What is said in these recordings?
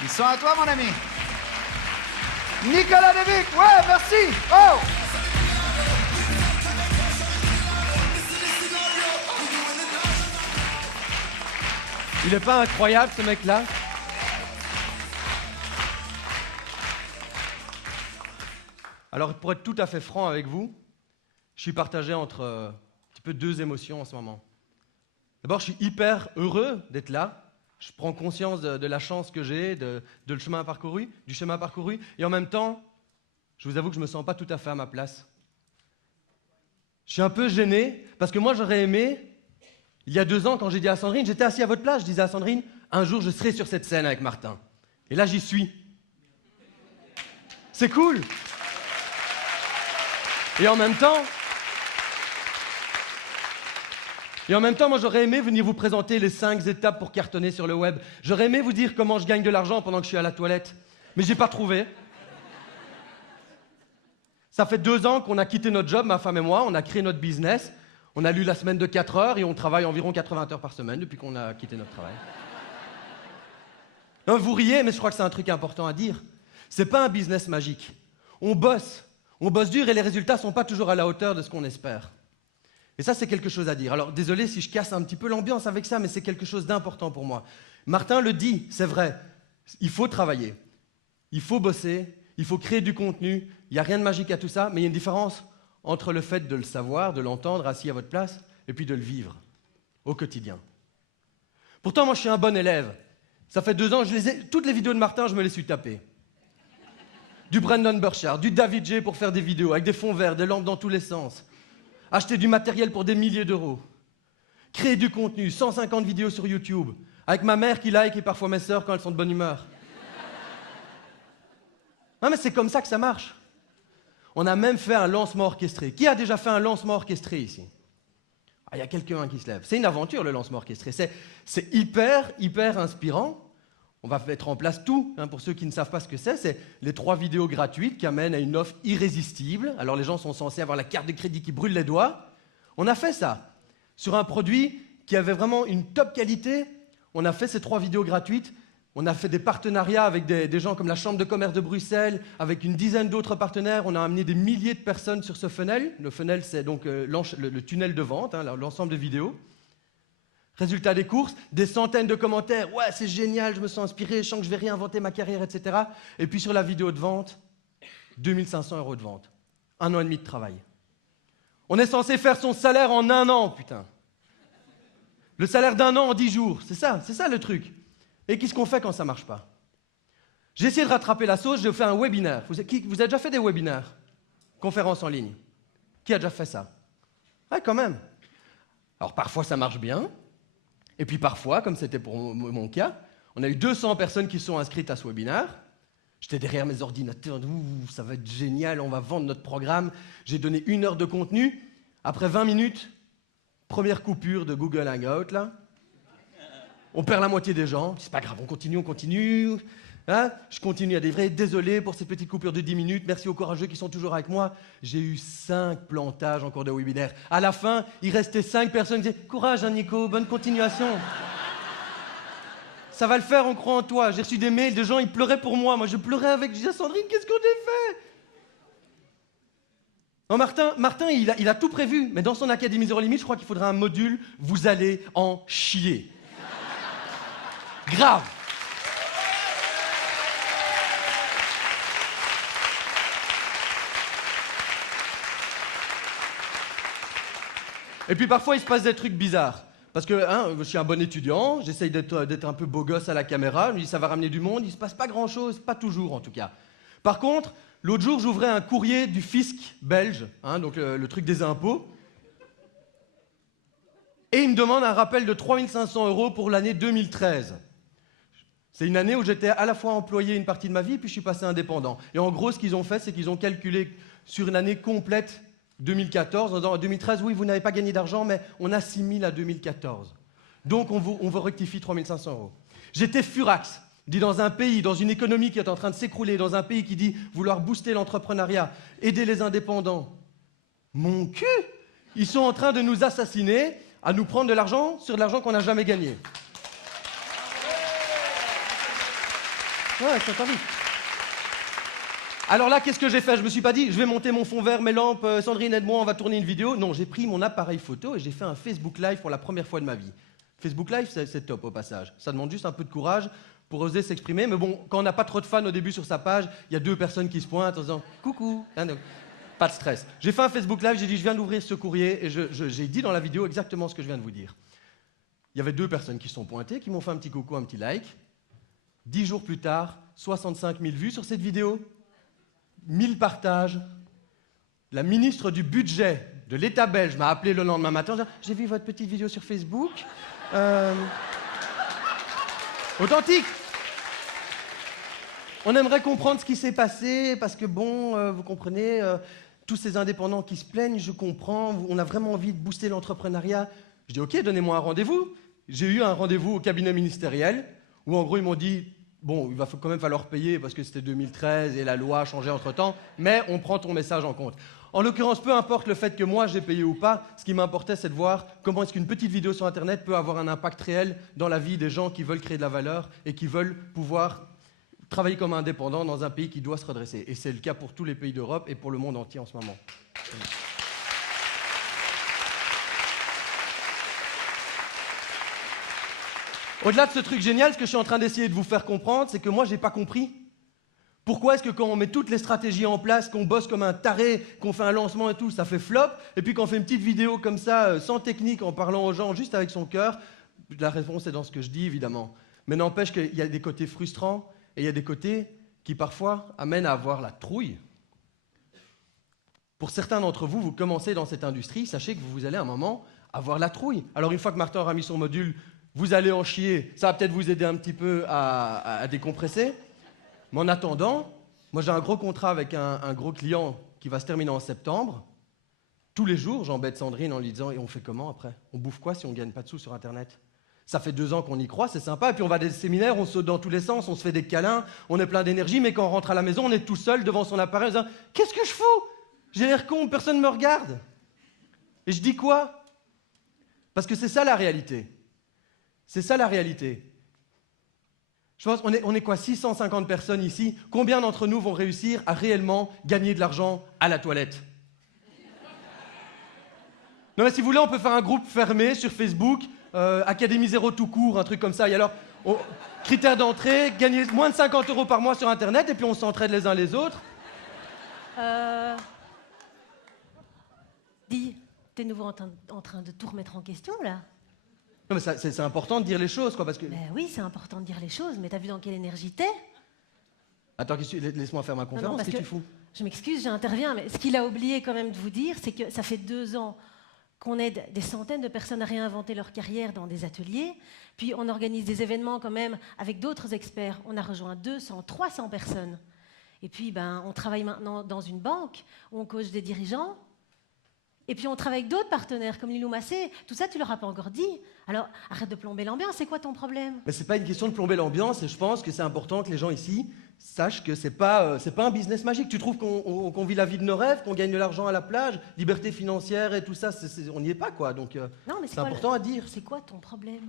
Ils sont à toi, mon ami. Nicolas Devic, ouais, merci. Oh! Il est pas incroyable, ce mec-là? Alors, pour être tout à fait franc avec vous, je suis partagé entre un petit peu deux émotions en ce moment. D'abord, je suis hyper heureux d'être là. Je prends conscience de la chance que j'ai, du chemin parcouru. Et en même temps, je vous avoue que je ne me sens pas tout à fait à ma place. Je suis un peu gêné, parce que moi, j'aurais aimé, il y a 2 ans, quand j'ai dit à Sandrine, j'étais assis à votre place, je disais à Sandrine, un jour, je serai sur cette scène avec Martin. Et là, j'y suis. C'est cool. Et en même temps, moi, j'aurais aimé venir vous présenter les 5 étapes pour cartonner sur le web. J'aurais aimé vous dire comment je gagne de l'argent pendant que je suis à la toilette. Mais j'ai pas trouvé. Ça fait 2 ans qu'on a quitté notre job, ma femme et moi. On a créé notre business. On a lu la semaine de 4 heures et on travaille environ 80 heures par semaine depuis qu'on a quitté notre travail. Non, vous riez, mais je crois que c'est un truc important à dire. C'est pas un business magique. On bosse dur et les résultats sont pas toujours à la hauteur de ce qu'on espère. Et ça, c'est quelque chose à dire. Alors, désolé si je casse un petit peu l'ambiance avec ça, mais c'est quelque chose d'important pour moi. Martin le dit, c'est vrai. Il faut travailler. Il faut bosser. Il faut créer du contenu. Il n'y a rien de magique à tout ça, mais il y a une différence entre le fait de le savoir, de l'entendre assis à votre place, et puis de le vivre au quotidien. Pourtant, moi, je suis un bon élève. Ça fait 2 ans, toutes les vidéos de Martin, je me les suis tapées. Du Brandon Burchard, du David J pour faire des vidéos, avec des fonds verts, des lampes dans tous les sens. Acheter du matériel pour des milliers d'euros. Créer du contenu, 150 vidéos sur YouTube, avec ma mère qui like et parfois mes sœurs quand elles sont de bonne humeur. Non mais c'est comme ça que ça marche. On a même fait un lancement orchestré. Qui a déjà fait un lancement orchestré ici? Il y a quelqu'un qui se lève. C'est une aventure le lancement orchestré. C'est hyper inspirant. On va mettre en place tout, pour ceux qui ne savent pas ce que c'est les 3 vidéos gratuites qui amènent à une offre irrésistible. Alors les gens sont censés avoir la carte de crédit qui brûle les doigts. On a fait ça sur un produit qui avait vraiment une top qualité. On a fait ces 3 vidéos gratuites. On a fait des partenariats avec des gens comme la Chambre de commerce de Bruxelles, avec une dizaine d'autres partenaires. On a amené des milliers de personnes sur ce funnel. Le funnel, c'est donc le tunnel de vente, l'ensemble de vidéos. Résultat des courses, des centaines de commentaires. Ouais, c'est génial, je me sens inspiré, je sens que je vais réinventer ma carrière, etc. Et puis sur la vidéo de vente, 2500 € de vente. 1 an et demi de travail. On est censé faire son salaire en 1 an, putain. Le salaire d'1 an en 10 jours. C'est ça le truc. Et qu'est-ce qu'on fait quand ça marche pas? J'ai essayé de rattraper la sauce, j'ai fait un webinaire. Vous avez déjà fait des webinaires? Conférences en ligne. Qui a déjà fait ça? Ouais, quand même. Alors parfois ça marche bien. Et puis parfois, comme c'était pour mon cas, on a eu 200 personnes qui sont inscrites à ce webinaire. J'étais derrière mes ordinateurs, ça va être génial, on va vendre notre programme. J'ai donné 1 heure de contenu. Après 20 minutes, première coupure de Google Hangout, là. On perd la moitié des gens. C'est pas grave, on continue. Hein? Je continue à délivrer. Désolé pour cette petite coupure de 10 minutes. Merci aux courageux qui sont toujours avec moi. J'ai eu 5 plantages en cours de webinaire. À la fin, il restait 5 personnes qui disaient « Courage, hein, Nico, bonne continuation. Ça va le faire, on croit en toi. » J'ai reçu des mails de gens, ils pleuraient pour moi. Moi, je pleurais avec. Je disais « Sandrine, qu'est-ce qu'on a fait ?» Non, Martin il a tout prévu. Mais dans son Académie Zéro Limite, je crois qu'il faudra un module « Vous allez en chier ». Grave. Et puis parfois, il se passe des trucs bizarres. Parce que je suis un bon étudiant, j'essaye d'être un peu beau gosse à la caméra, je me dis ça va ramener du monde, il ne se passe pas grand-chose, pas toujours en tout cas. Par contre, l'autre jour, j'ouvrais un courrier du fisc belge, donc le truc des impôts, et il me demande un rappel de 3500 € pour l'année 2013. C'est une année où j'étais à la fois employé une partie de ma vie, puis je suis passé indépendant. Et en gros, ce qu'ils ont fait, c'est qu'ils ont calculé sur une année complète 2014, en disant en 2013, oui, vous n'avez pas gagné d'argent, mais on assimile à 2014. Donc, on vous rectifie 3500 €. J'étais furax. Dit dans un pays, dans une économie qui est en train de s'écrouler, dans un pays qui dit vouloir booster l'entrepreneuriat, aider les indépendants. Mon cul! Ils sont en train de nous assassiner à nous prendre de l'argent sur de l'argent qu'on n'a jamais gagné. Ouais, ça t'arrive. Alors là, qu'est-ce que j'ai fait? Je me suis pas dit, je vais monter mon fond vert, mes lampes, Sandrine aide-moi, on va tourner une vidéo. Non, j'ai pris mon appareil photo et j'ai fait un Facebook Live pour la première fois de ma vie. Facebook Live, c'est top au passage. Ça demande juste un peu de courage pour oser s'exprimer. Mais bon, quand on n'a pas trop de fans au début sur sa page, il y a 2 personnes qui se pointent en disant « Coucou ». Pas de stress. J'ai fait un Facebook Live, j'ai dit « Je viens d'ouvrir ce courrier » et j'ai dit dans la vidéo exactement ce que je viens de vous dire. Il y avait 2 personnes qui se sont pointées, qui m'ont fait un petit coucou, un petit like. 10 jours plus tard, 65 000 vues sur cette vidéo, 1000 partages. La ministre du budget de l'État belge m'a appelé le lendemain matin en disant « J'ai vu votre petite vidéo sur Facebook. Authentique. On aimerait comprendre ce qui s'est passé, parce que bon, vous comprenez, tous ces indépendants qui se plaignent, je comprends, on a vraiment envie de booster l'entrepreneuriat. » Je dis « Ok, donnez-moi un rendez-vous. » J'ai eu un rendez-vous au cabinet ministériel, où en gros ils m'ont dit « Bon, il va quand même falloir payer, parce que c'était 2013 et la loi a changé entre-temps, mais on prend ton message en compte. » En l'occurrence, peu importe le fait que moi j'ai payé ou pas, ce qui m'importait, c'est de voir comment est-ce qu'une petite vidéo sur Internet peut avoir un impact réel dans la vie des gens qui veulent créer de la valeur et qui veulent pouvoir travailler comme indépendants dans un pays qui doit se redresser. Et c'est le cas pour tous les pays d'Europe et pour le monde entier en ce moment. Au-delà de ce truc génial, ce que je suis en train d'essayer de vous faire comprendre, c'est que moi, j'ai pas compris. Pourquoi est-ce que quand on met toutes les stratégies en place, qu'on bosse comme un taré, qu'on fait un lancement et tout, ça fait flop, et puis qu'on fait une petite vidéo comme ça, sans technique, en parlant aux gens, juste avec son cœur? La réponse est dans ce que je dis, évidemment. Mais n'empêche qu'il y a des côtés frustrants, et il y a des côtés qui, parfois, amènent à avoir la trouille. Pour certains d'entre vous, vous commencez dans cette industrie, sachez que vous allez à un moment avoir la trouille. Alors une fois que Martin aura mis son module, vous allez en chier, ça va peut-être vous aider un petit peu à décompresser. Mais en attendant, moi j'ai un gros contrat avec un gros client qui va se terminer en septembre. Tous les jours, j'embête Sandrine en lui disant « Et on fait comment après? On bouffe quoi si on ne gagne pas de sous sur Internet ?» Ça fait 2 ans qu'on y croit, c'est sympa, et puis on va à des séminaires, on saute dans tous les sens, on se fait des câlins, on est plein d'énergie, mais quand on rentre à la maison, on est tout seul devant son appareil en disant « Qu'est-ce que je fous? J'ai l'air con, personne ne me regarde. » Et je dis quoi? Parce que c'est ça la réalité. C'est ça la réalité. Je pense qu'on est quoi, 650 personnes ici. Combien d'entre nous vont réussir à réellement gagner de l'argent à la toilette? Non mais si vous voulez, on peut faire un groupe fermé sur Facebook, Académie Zéro tout court, un truc comme ça. Et alors, critères d'entrée, gagner moins de 50 € par mois sur Internet, et puis on s'entraide les uns les autres. Dis, t'es nouveau en train de tout remettre en question, là? Non mais c'est important de dire les choses, quoi, parce que... Ben oui, c'est important de dire les choses, mais t'as vu dans quelle énergie t'es? Attends, laisse-moi faire ma conférence, qu'est-ce que tu fous? Je m'excuse, j'interviens, mais ce qu'il a oublié quand même de vous dire, c'est que ça fait 2 ans qu'on aide des centaines de personnes à réinventer leur carrière dans des ateliers, puis on organise des événements quand même avec d'autres experts. On a rejoint 200, 300 personnes. Et puis, on travaille maintenant dans une banque où on coach des dirigeants. Et puis on travaille avec d'autres partenaires comme Lilou Massé. Tout ça, tu leur as pas encore dit. Alors, arrête de plomber l'ambiance. C'est quoi ton problème? Mais c'est pas une question de plomber l'ambiance, et je pense que c'est important que les gens ici sachent que c'est pas un business magique. Tu trouves qu'on vit la vie de nos rêves, qu'on gagne de l'argent à la plage, liberté financière et tout ça, on n'y est pas, quoi. Donc non, mais c'est important à dire. C'est quoi ton problème?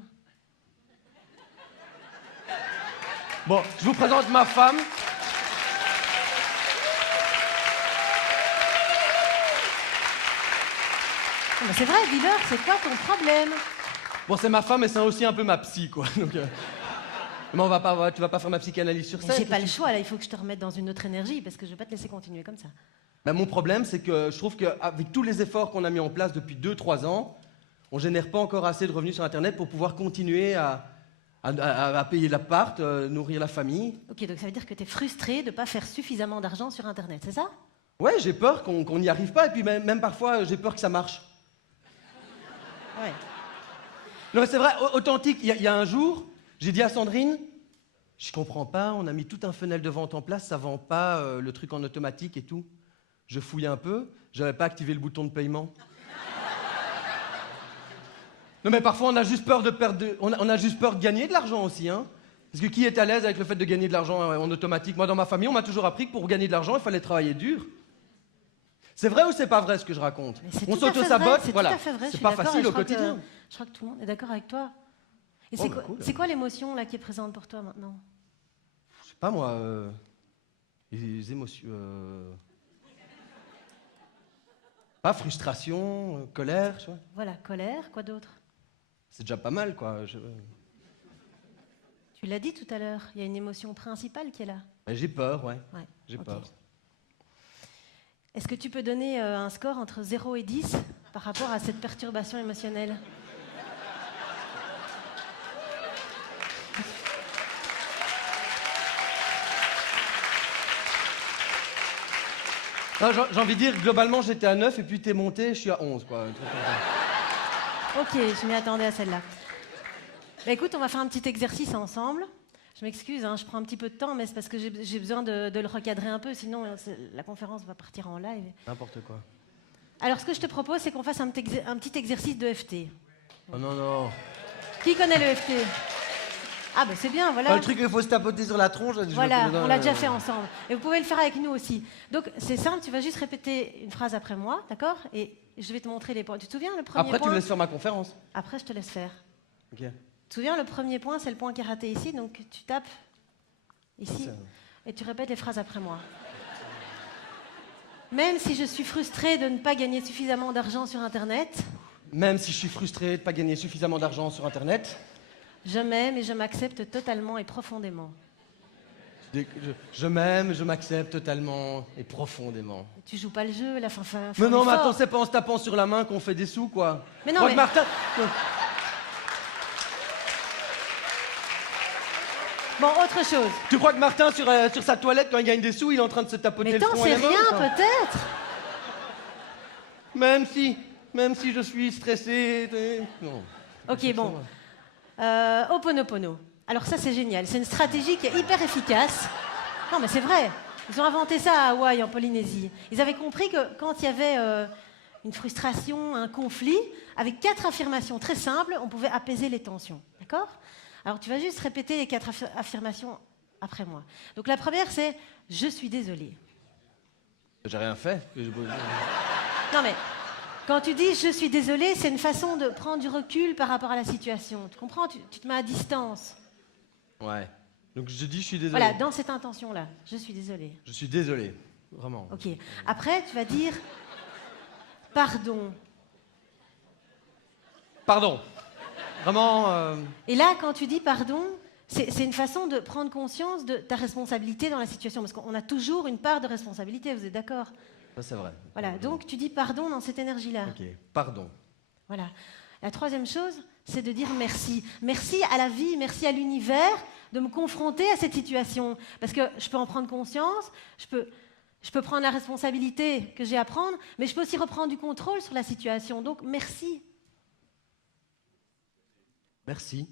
Bon, je vous présente ma femme. Mais c'est vrai, dis-leur, c'est quoi ton problème? Bon, c'est ma femme, mais c'est aussi un peu ma psy, quoi. Donc, mais tu vas pas faire ma psychanalyse sur ça. J'ai pas le choix, là, il faut que je te remette dans une autre énergie, parce que je vais pas te laisser continuer comme ça. Ben, mon problème, c'est que je trouve qu'avec tous les efforts qu'on a mis en place depuis 2-3 ans, on génère pas encore assez de revenus sur Internet pour pouvoir continuer à payer l'appart, nourrir la famille. Ok, donc ça veut dire que tu es frustré de pas faire suffisamment d'argent sur Internet, c'est ça? Ouais, j'ai peur qu'on n'y arrive pas, et puis même parfois, j'ai peur que ça marche. Ouais. Non, mais c'est vrai, authentique. Il y a un jour, j'ai dit à Sandrine, je comprends pas, on a mis tout un funnel de vente en place, ça vend pas, le truc en automatique et tout. Je fouille un peu, j'avais pas activé le bouton de paiement. Non, mais parfois, on a juste peur de on a juste peur de gagner de l'argent aussi, hein. Parce que qui est à l'aise avec le fait de gagner de l'argent en automatique? Moi, dans ma famille, on m'a toujours appris que pour gagner de l'argent, il fallait travailler dur. C'est vrai ou c'est pas vrai ce que je raconte? On s'auto-sabote, voilà. C'est pas facile au quotidien. Je crois que tout le monde est d'accord avec toi. Et Oh, c'est bah, quoi, cool. c'est quoi l'émotion là qui est présente pour toi maintenant? Je sais pas moi, les émotions... Pas frustration, colère, tu vois. Voilà, colère, quoi d'autre? C'est déjà pas mal, quoi. Tu l'as dit tout à l'heure, il y a une émotion principale qui est là. J'ai peur, ouais. Ouais, J'ai ok. peur. Est-ce que tu peux donner un score entre 0 et 10 par rapport à cette perturbation émotionnelle? Non, j'ai envie de dire, globalement, j'étais à 9 et puis t'es monté, je suis à 11, quoi. Un truc comme ça. Ok, je m'y attendais à celle-là. Bah, écoute, on va faire un petit exercice ensemble. Je m'excuse, hein, je prends un petit peu de temps, mais c'est parce que j'ai besoin de le recadrer un peu, sinon la conférence va partir en live. N'importe quoi. Alors, ce que je te propose, c'est qu'on fasse un petit exercice de FT. Oh non, non. Qui connaît le FT? Ah, bah c'est bien, voilà. Le truc, il faut se tapoter sur la tronche. Voilà, on l'a déjà fait ensemble. Et vous pouvez le faire avec nous aussi. Donc, c'est simple, tu vas juste répéter une phrase après moi, d'accord? Et je vais te montrer les points. Tu te souviens, le premier Après, point? tu me laisses faire ma conférence. Après, je te laisse faire. Ok. Tu te souviens, le premier point, c'est le point qui est raté ici, donc tu tapes ici Ça. et tu répètes les phrases après moi. Même si je suis frustrée de ne pas gagner suffisamment d'argent sur Internet, Même si je suis frustré de ne pas gagner suffisamment d'argent sur Internet, je m'aime et je m'accepte totalement et profondément. je m'aime, je m'accepte totalement et profondément. Tu joues pas le jeu, la fin. Mais non, mais attends, c'est pas en se tapant sur la main qu'on fait des sous, quoi. Mais non, Moi, mais- Martin... Bon, autre chose. Tu crois que Martin, sur sa toilette, quand il gagne des sous, il est en train de se tapoter Mais le t'en front sais et la main, rien, quoi. peut-être. Même si je suis stressé... Non. Ok, bon. Ho'oponopono. Alors ça, c'est génial. C'est une stratégie qui est hyper efficace. Non, mais c'est vrai. Ils ont inventé ça à Hawaï, en Polynésie. Ils avaient compris que quand il y avait une frustration, un conflit, avec 4 affirmations très simples, on pouvait apaiser les tensions. D'accord? Alors tu vas juste répéter les 4 affirmations après moi. Donc la première, c'est « Je suis désolée ». J'ai rien fait. Non mais, quand tu dis « je suis désolée », c'est une façon de prendre du recul par rapport à la situation. Tu comprends? Tu te mets à distance. Ouais. Donc je dis je suis désolé. Voilà, dans cette intention-là. Je suis désolée. Je suis désolé. Vraiment. Ok. Après, tu vas dire « pardon Pardon. Vraiment... ». Et là, quand tu dis « pardon », c'est une façon de prendre conscience de ta responsabilité dans la situation. Parce qu'on a toujours une part de responsabilité, vous êtes d'accord? Ça, c'est vrai. Voilà, donc tu dis « pardon » dans cette énergie-là. Ok. Pardon. Voilà. La troisième chose, c'est de dire merci. Merci à la vie, merci à l'univers de me confronter à cette situation. Parce que je peux en prendre conscience, je peux prendre la responsabilité que j'ai à prendre, mais je peux aussi reprendre du contrôle sur la situation. Donc, merci. Merci.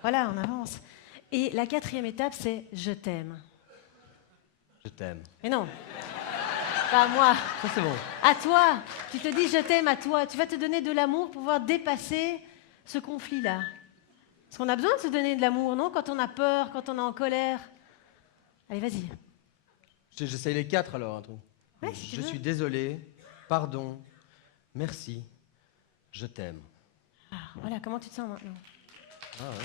Voilà, on avance. Et la quatrième étape, c'est « je t'aime Je t'aime. ». Mais non, pas à moi, Ça, c'est bon. à toi. Tu te dis « je t'aime » à toi. Tu vas te donner de l'amour pour pouvoir dépasser ce conflit-là. Parce qu'on a besoin de se donner de l'amour, non? Quand on a peur, quand on est en colère. Allez, vas-y. J'essaye les 4 alors. Un truc. Ouais, si tu Je veux. suis désolé. Pardon. Merci. Je t'aime. Ah, voilà, comment tu te sens maintenant? Ah ouais.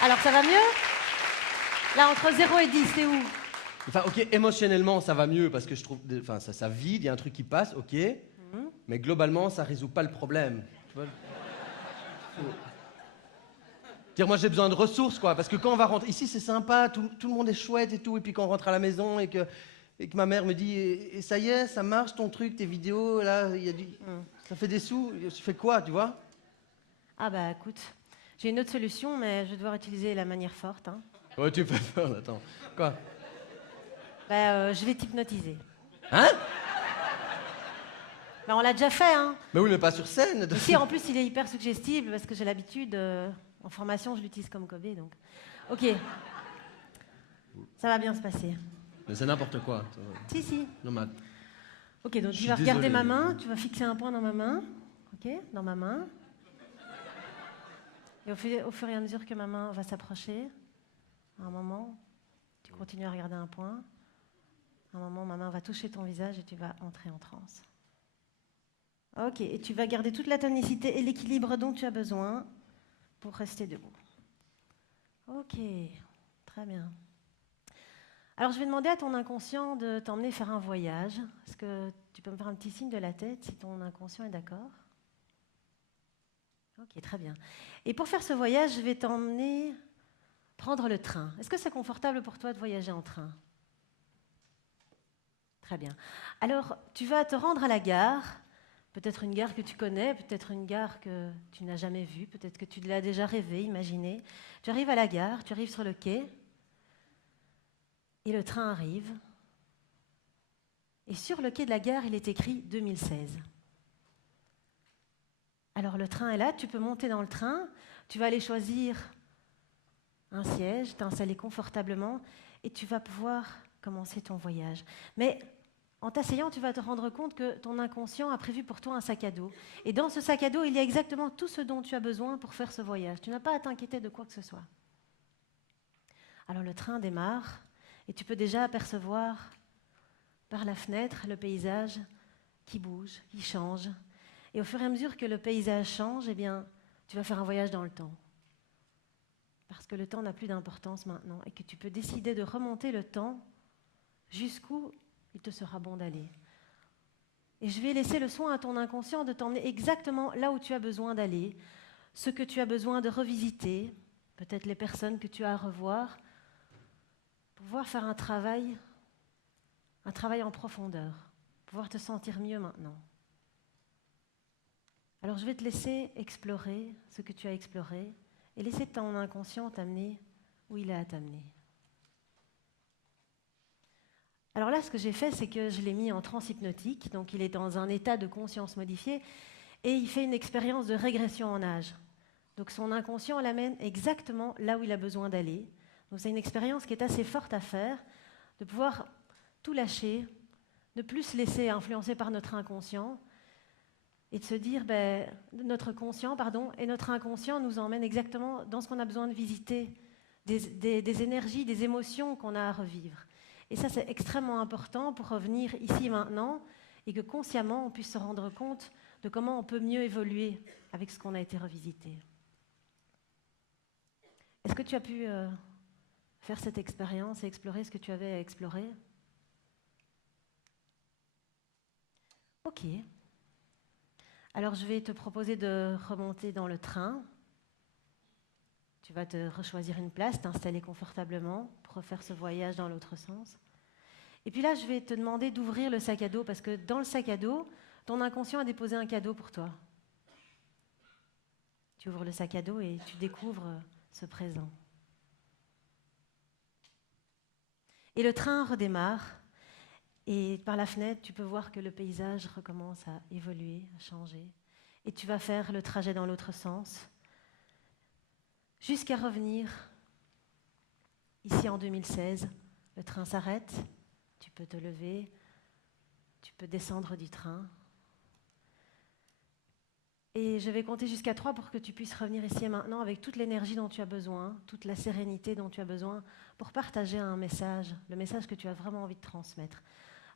Alors, ça va mieux? Là, entre 0 et 10, c'est où? Enfin, ok, émotionnellement, ça va mieux parce que je trouve... Enfin, ça vide, il y a un truc qui passe, ok. Mais globalement, ça résout pas le problème. Tu vois? Dire, moi, j'ai besoin de ressources, quoi. Parce que quand on va rentrer... Ici, c'est sympa, tout le monde est chouette et tout. Et puis quand on rentre à la maison et que ma mère me dit et ça y est, ça marche ton truc, tes vidéos, là, il y a du... ça fait des sous. Je fais quoi, tu vois? Ah bah, écoute, j'ai une autre solution, mais je vais devoir utiliser la manière forte. Hein. Ouais, tu me fais peur, attends. Quoi? Bah, je vais t'hypnotiser. Hein? Bah, on l'a déjà fait, hein. Mais oui, mais pas sur scène. Ici, en plus, il est hyper suggestible parce que j'ai l'habitude, en formation, je l'utilise comme Kobe, donc... Ok. Ça va bien se passer. Mais c'est n'importe quoi. Si, si. Non, mais... Ok, donc Je tu suis vas regarder désolé. ma main, tu vas fixer un point dans ma main. Ok, dans ma main. Et au fur et à mesure que ma main va s'approcher, à un moment, tu continues à regarder un point. À un moment, ma main va toucher ton visage et tu vas entrer en transe. Ok, et tu vas garder toute la tonicité et l'équilibre dont tu as besoin pour rester debout. Ok, très bien. Alors je vais demander à ton inconscient de t'emmener faire un voyage. Est-ce que tu peux me faire un petit signe de la tête si ton inconscient est d'accord? Ok, très bien. Et pour faire ce voyage, je vais t'emmener prendre le train. Est-ce que c'est confortable pour toi de voyager en train? Très bien. Alors, tu vas te rendre à la gare, peut-être une gare que tu connais, peut-être une gare que tu n'as jamais vue, peut-être que tu l'as déjà rêvé, imaginé. Tu arrives à la gare, tu arrives sur le quai, et le train arrive. Et sur le quai de la gare, il est écrit 2016. Alors le train est là, tu peux monter dans le train, tu vas aller choisir un siège, t'installer confortablement, et tu vas pouvoir commencer ton voyage. Mais en t'asseyant, tu vas te rendre compte que ton inconscient a prévu pour toi un sac à dos. Et dans ce sac à dos, il y a exactement tout ce dont tu as besoin pour faire ce voyage. Tu n'as pas à t'inquiéter de quoi que ce soit. Alors le train démarre, et tu peux déjà apercevoir par la fenêtre le paysage qui bouge, qui change. Et au fur et à mesure que le paysage change, eh bien, tu vas faire un voyage dans le temps. Parce que le temps n'a plus d'importance maintenant et que tu peux décider de remonter le temps jusqu'où il te sera bon d'aller. Et je vais laisser le soin à ton inconscient de t'emmener exactement là où tu as besoin d'aller, ce que tu as besoin de revisiter, peut-être les personnes que tu as à revoir, pour pouvoir faire un travail en profondeur, pouvoir te sentir mieux maintenant. Alors je vais te laisser explorer ce que tu as exploré et laisser ton inconscient t'amener où il a à t'amener. Alors là, ce que j'ai fait, c'est que je l'ai mis en transe hypnotique, donc il est dans un état de conscience modifié, et il fait une expérience de régression en âge. Donc son inconscient l'amène exactement là où il a besoin d'aller. Donc c'est une expérience qui est assez forte à faire, de pouvoir tout lâcher, ne plus se laisser influencer par notre inconscient, et de se dire, notre conscient, et notre inconscient nous emmène exactement dans ce qu'on a besoin de visiter, des énergies, des émotions qu'on a à revivre. Et ça, c'est extrêmement important pour revenir ici et maintenant, et que consciemment, on puisse se rendre compte de comment on peut mieux évoluer avec ce qu'on a été revisité. Est-ce que tu as pu faire cette expérience et explorer ce que tu avais à explorer? Ok. Alors, je vais te proposer de remonter dans le train. Tu vas te rechoisir une place, t'installer confortablement pour refaire ce voyage dans l'autre sens. Et puis là, je vais te demander d'ouvrir le sac à dos parce que dans le sac à dos, ton inconscient a déposé un cadeau pour toi. Tu ouvres le sac à dos et tu découvres ce présent. Et le train redémarre et par la fenêtre, tu peux voir que le paysage recommence à évoluer, à changer. Et tu vas faire le trajet dans l'autre sens jusqu'à revenir ici en 2016. Le train s'arrête, tu peux te lever, tu peux descendre du train. Et je vais compter jusqu'à 3 pour que tu puisses revenir ici et maintenant avec toute l'énergie dont tu as besoin, toute la sérénité dont tu as besoin pour partager un message, le message que tu as vraiment envie de transmettre.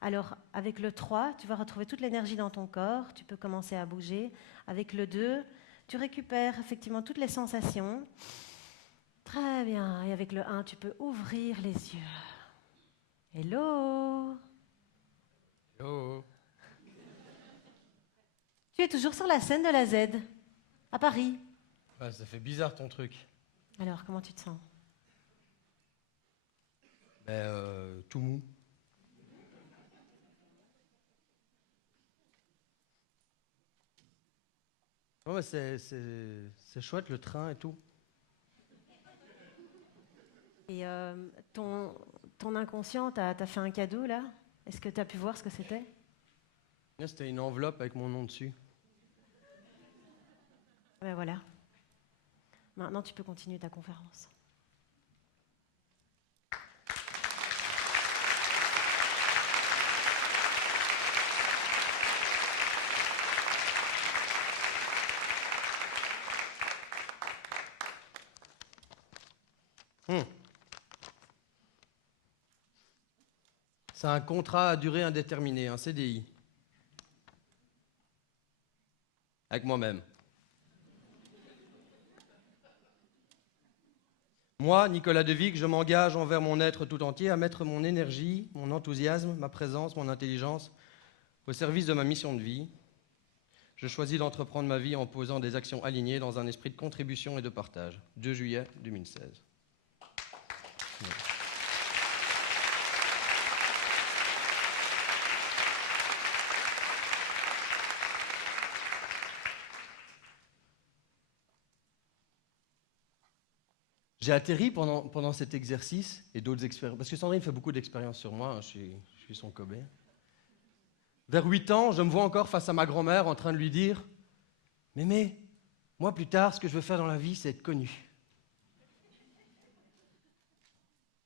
Alors, avec le 3, tu vas retrouver toute l'énergie dans ton corps, tu peux commencer à bouger. Avec le 2, tu récupères effectivement toutes les sensations. Très bien. Et avec le 1, tu peux ouvrir les yeux. Hello. Hello. Tu es toujours sur la scène de la Z, à Paris. Ouais, ça fait bizarre ton truc. Alors, comment tu te sens? Tout mou. Ouais, c'est chouette le train et tout. Et ton inconscient t'as fait un cadeau là? Est-ce que tu as pu voir ce que c'était? Là, c'était une enveloppe avec mon nom dessus. Ben voilà. Maintenant, tu peux continuer ta conférence. C'est un contrat à durée indéterminée, un CDI. avec moi-même. Moi, Nicolas Devic, je m'engage envers mon être tout entier à mettre mon énergie, mon enthousiasme, ma présence, mon intelligence au service de ma mission de vie. Je choisis d'entreprendre ma vie en posant des actions alignées dans un esprit de contribution et de partage. 2 juillet 2016. J'ai atterri pendant cet exercice et d'autres expériences, parce que Sandrine fait beaucoup d'expériences sur moi, hein, je suis son cobaye. Vers 8 ans, je me vois encore face à ma grand-mère en train de lui dire « Mémé, moi plus tard, ce que je veux faire dans la vie, c'est être connu. »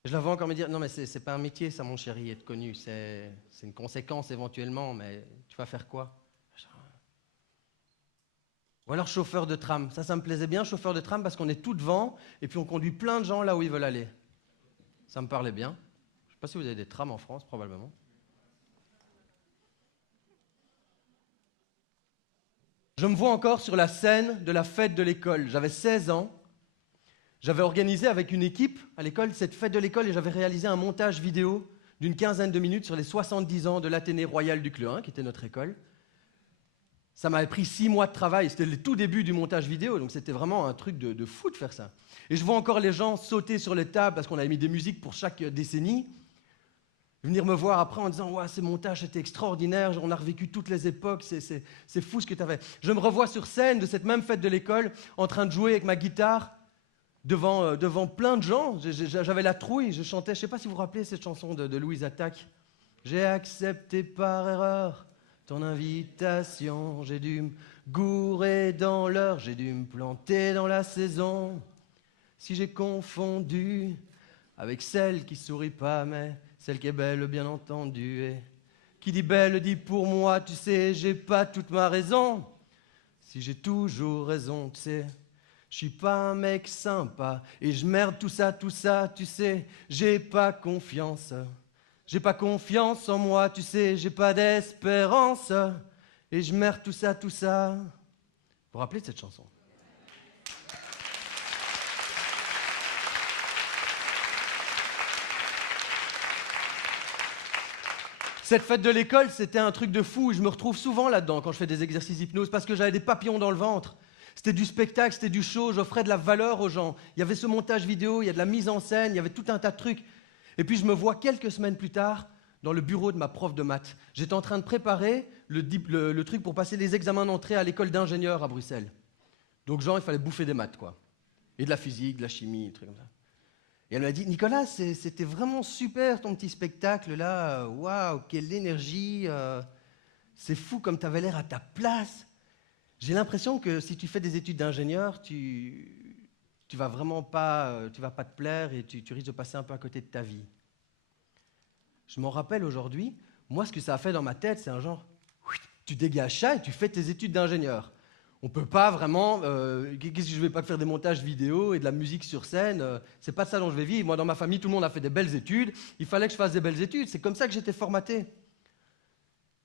Je la vois encore me dire « Non mais c'est pas un métier ça mon chéri, être connu, c'est une conséquence éventuellement, mais tu vas faire quoi ?» Ou alors chauffeur de tram. Ça me plaisait bien, chauffeur de tram, parce qu'on est tout devant et puis on conduit plein de gens là où ils veulent aller. Ça me parlait bien. Je ne sais pas si vous avez des trams en France, probablement. Je me vois encore sur la scène de la fête de l'école. J'avais 16 ans. J'avais organisé avec une équipe à l'école cette fête de l'école et j'avais réalisé un montage vidéo d'une quinzaine de minutes sur les 70 ans de l'Athénée Royal du Cleuin, qui était notre école. Ça m'avait pris 6 mois de travail, c'était le tout début du montage vidéo, donc c'était vraiment un truc de fou de faire ça. Et je vois encore les gens sauter sur les tables, parce qu'on avait mis des musiques pour chaque décennie, venir me voir après en disant « Ouais, ces montages, c'était extraordinaire, on a revécu toutes les époques, c'est fou ce que tu avais. » Je me revois sur scène de cette même fête de l'école, en train de jouer avec ma guitare, devant plein de gens. J'avais la trouille, je chantais, je ne sais pas si vous vous rappelez cette chanson de Louise Attaque. « J'ai accepté par erreur ton invitation, j'ai dû me gourer dans l'heure, j'ai dû me planter dans la saison. Si j'ai confondu avec celle qui sourit pas, mais celle qui est belle, bien entendu. Et qui dit belle dit pour moi, tu sais, j'ai pas toute ma raison. Si j'ai toujours raison, tu sais, je suis pas un mec sympa et je merde tout ça, tu sais, j'ai pas confiance. J'ai pas confiance en moi, tu sais, j'ai pas d'espérance. Et je merde tout ça. Vous vous rappelez de cette chanson? Cette fête de l'école, c'était un truc de fou. Je me retrouve souvent là-dedans quand je fais des exercices d'hypnose parce que j'avais des papillons dans le ventre. C'était du spectacle, c'était du show, j'offrais de la valeur aux gens. Il y avait ce montage vidéo, il y a de la mise en scène, il y avait tout un tas de trucs. Et puis je me vois quelques semaines plus tard dans le bureau de ma prof de maths. J'étais en train de préparer le truc pour passer les examens d'entrée à l'école d'ingénieurs à Bruxelles. Donc genre, il fallait bouffer des maths, quoi. Et de la physique, de la chimie, des trucs comme ça. Et elle m'a dit, Nicolas, c'était vraiment super ton petit spectacle là. Waouh, quelle énergie. C'est fou comme tu avais l'air à ta place. J'ai l'impression que si tu fais des études d'ingénieur, tu vas vraiment pas, tu vas pas te plaire et tu risques de passer un peu à côté de ta vie. Je m'en rappelle aujourd'hui, moi ce que ça a fait dans ma tête, c'est un genre, tu dégages ça et tu fais tes études d'ingénieur. On peut pas vraiment, qu'est-ce que je vais pas faire des montages vidéo et de la musique sur scène, c'est pas de ça dont je vais vivre. Moi dans ma famille, tout le monde a fait des belles études, il fallait que je fasse des belles études, c'est comme ça que j'étais formaté.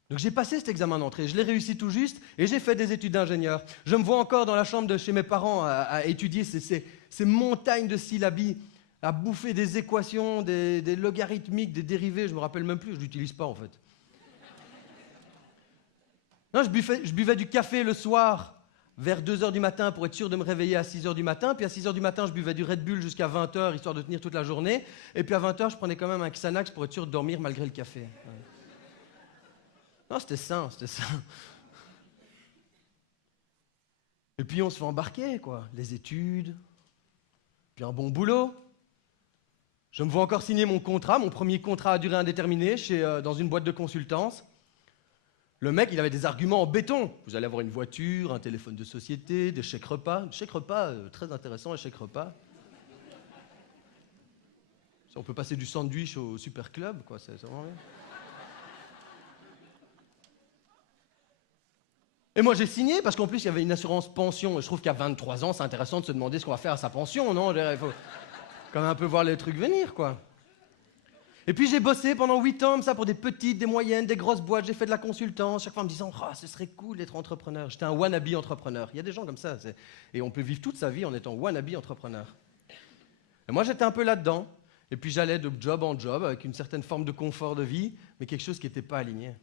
Donc j'ai passé cet examen d'entrée, je l'ai réussi tout juste et j'ai fait des études d'ingénieur. Je me vois encore dans la chambre de chez mes parents à étudier ces montagnes de syllabies, à bouffer des équations, des logarithmiques, des dérivés, je me rappelle même plus, je l'utilise pas en fait. Non, je buvais du café le soir vers 2h du matin pour être sûr de me réveiller à 6h du matin, puis à 6h du matin je buvais du Red Bull jusqu'à 20h histoire de tenir toute la journée, et puis à 20h je prenais quand même un Xanax pour être sûr de dormir malgré le café. Ouais. Non, c'était sain. Et puis on se fait embarquer, quoi. Les études, puis un bon boulot. Je me vois encore signer mon contrat, mon premier contrat à durée indéterminée dans une boîte de consultance. Le mec, il avait des arguments en béton. Vous allez avoir une voiture, un téléphone de société, des chèques repas. Des chèques repas, très intéressant, les chèques repas. On peut passer du sandwich au super club, quoi. C'est vraiment bien. Et moi j'ai signé parce qu'en plus il y avait une assurance pension et je trouve qu'à 23 ans c'est intéressant de se demander ce qu'on va faire à sa pension, non? Il faut quand même un peu voir les trucs venir, quoi. Et puis j'ai bossé pendant 8 ans, ça, pour des petites, des moyennes, des grosses boîtes. J'ai fait de la consultance, chaque fois en me disant « ce serait cool d'être entrepreneur ». J'étais un wannabe entrepreneur. Il y a des gens comme ça. Et on peut vivre toute sa vie en étant wannabe entrepreneur. Et moi, j'étais un peu là-dedans. Et puis j'allais de job en job avec une certaine forme de confort de vie, mais quelque chose qui n'était pas aligné.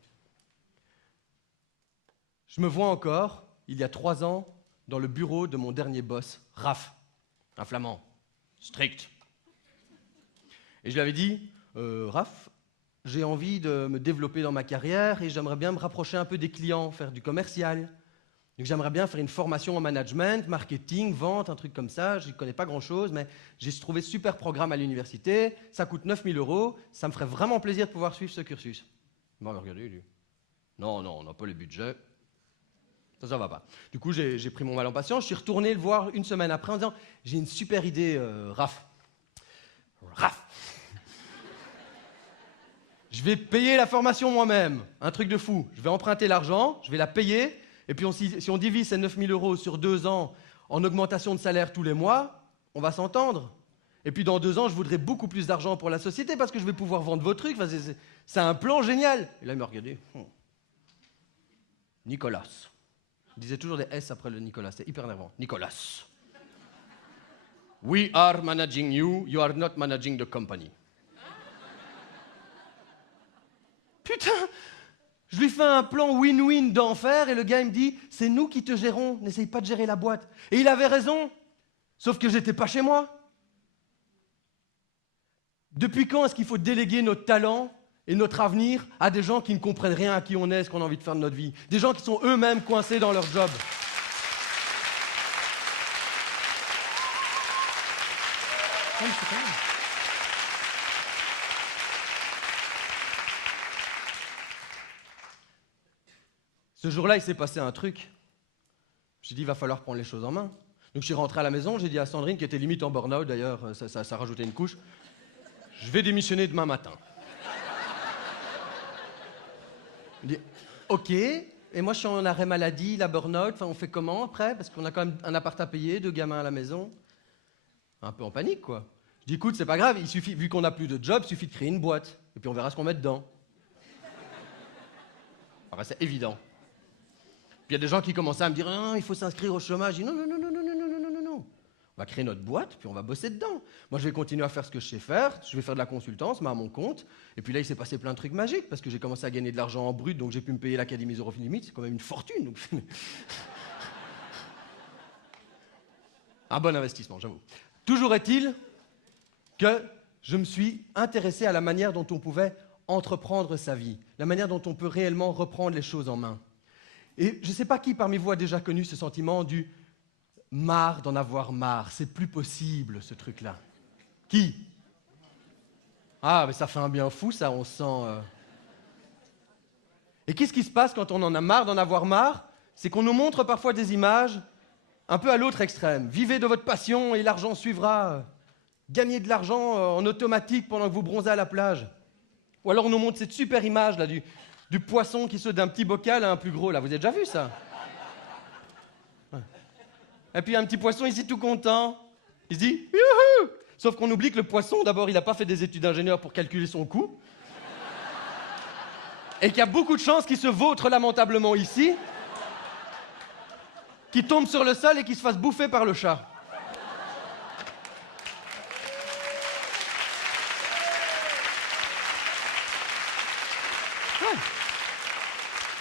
Je me vois encore, il y a 3 ans, dans le bureau de mon dernier boss, Raph, un flamand, strict. Et je lui avais dit, Raph, j'ai envie de me développer dans ma carrière et j'aimerais bien me rapprocher un peu des clients, faire du commercial. Donc j'aimerais bien faire une formation en management, marketing, vente, un truc comme ça. Je ne connais pas grand-chose, mais j'ai trouvé ce super programme à l'université. Ça coûte 9 000 €. Ça me ferait vraiment plaisir de pouvoir suivre ce cursus. Il m'a regardé, il dit, non, on n'a pas le budget. Ça va pas. Du coup, j'ai pris mon mal en patience. Je suis retourné le voir une semaine après en disant, j'ai une super idée, Raph. Raph. Je vais payer la formation moi-même. Un truc de fou. Je vais emprunter l'argent, je vais la payer. Et puis, si on divise ces 9 000 € sur 2 ans en augmentation de salaire tous les mois, on va s'entendre. Et puis, dans 2 ans, je voudrais beaucoup plus d'argent pour la société parce que je vais pouvoir vendre vos trucs. Enfin, c'est un plan génial. Et là, il m'a regardé. Nicolas. Il disait toujours des S après le Nicolas. C'était hyper énervant. Nicolas. We are managing you. You are not managing the company. Putain! Je lui fais un plan win-win d'enfer et le gars il me dit « C'est nous qui te gérons, n'essaye pas de gérer la boîte. » Et il avait raison, sauf que j'étais pas chez moi. Depuis quand est-ce qu'il faut déléguer notre talent et notre avenir à des gens qui ne comprennent rien à qui on est, ce qu'on a envie de faire de notre vie? Des gens qui sont eux-mêmes coincés dans leur job. Ce jour-là, il s'est passé un truc. J'ai dit, il va falloir prendre les choses en main. Donc je suis rentré à la maison, j'ai dit à Sandrine, qui était limite en burn-out d'ailleurs, ça rajoutait une couche, je vais démissionner demain matin. Elle dit, ok, et moi je suis en arrêt maladie, la burn-out, on fait comment après? Parce qu'on a quand même un appart à payer, 2 gamins à la maison. Un peu en panique, quoi. Je dis, écoute, c'est pas grave, il suffit, vu qu'on n'a plus de job, il suffit de créer une boîte, et puis on verra ce qu'on met dedans. Alors, c'est évident. Puis il y a des gens qui commençaient à me dire « Ah, il faut s'inscrire au chômage. » Je dis « Non. On va créer notre boîte, puis on va bosser dedans. Moi, je vais continuer à faire ce que je sais faire. Je vais faire de la consultance, mais à mon compte. Et puis là, il s'est passé plein de trucs magiques, parce que j'ai commencé à gagner de l'argent en brut, donc j'ai pu me payer l'Académie Zero Limit. C'est quand même une fortune. Donc... un bon investissement, j'avoue. Toujours est-il que je me suis intéressé à la manière dont on pouvait entreprendre sa vie, la manière dont on peut réellement reprendre les choses en main. Et je ne sais pas qui parmi vous a déjà connu ce sentiment du « marre d'en avoir marre », c'est plus possible ce truc-là. Qui? Ah, mais ça fait un bien fou, ça, on sent... Et qu'est-ce qui se passe quand on en a marre d'en avoir marre? C'est qu'on nous montre parfois des images un peu à l'autre extrême. Vivez de votre passion et l'argent suivra. Gagnez de l'argent en automatique pendant que vous bronzez à la plage. Ou alors on nous montre cette super image là du poisson qui saute d'un petit bocal à un plus gros. Là, vous avez déjà vu ça? Ouais. Et puis un petit poisson ici tout content. Il se dit « Youhou !» Sauf qu'on oublie que le poisson, d'abord, il n'a pas fait des études d'ingénieur pour calculer son coût. Et qu'il y a beaucoup de chances qu'il se vautre lamentablement ici, qu'il tombe sur le sol et qu'il se fasse bouffer par le chat.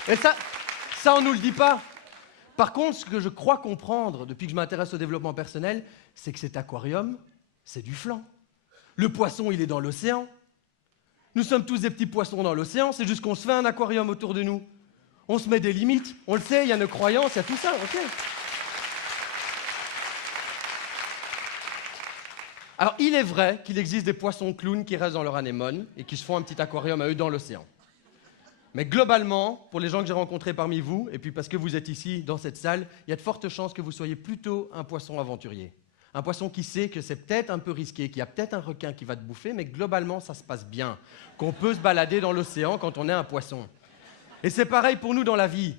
Et ça, on ne nous le dit pas. Par contre, ce que je crois comprendre depuis que je m'intéresse au développement personnel, c'est que cet aquarium, c'est du flan. Le poisson, il est dans l'océan. Nous sommes tous des petits poissons dans l'océan, c'est juste qu'on se fait un aquarium autour de nous. On se met des limites, on le sait, il y a nos croyances, il y a tout ça, ok. Alors, il est vrai qu'il existe des poissons clowns qui restent dans leur anémone et qui se font un petit aquarium à eux dans l'océan. Mais globalement, pour les gens que j'ai rencontrés parmi vous, et puis parce que vous êtes ici, dans cette salle, il y a de fortes chances que vous soyez plutôt un poisson aventurier. Un poisson qui sait que c'est peut-être un peu risqué, qu'il y a peut-être un requin qui va te bouffer, mais globalement, ça se passe bien. Qu'on peut se balader dans l'océan quand on est un poisson. Et c'est pareil pour nous dans la vie.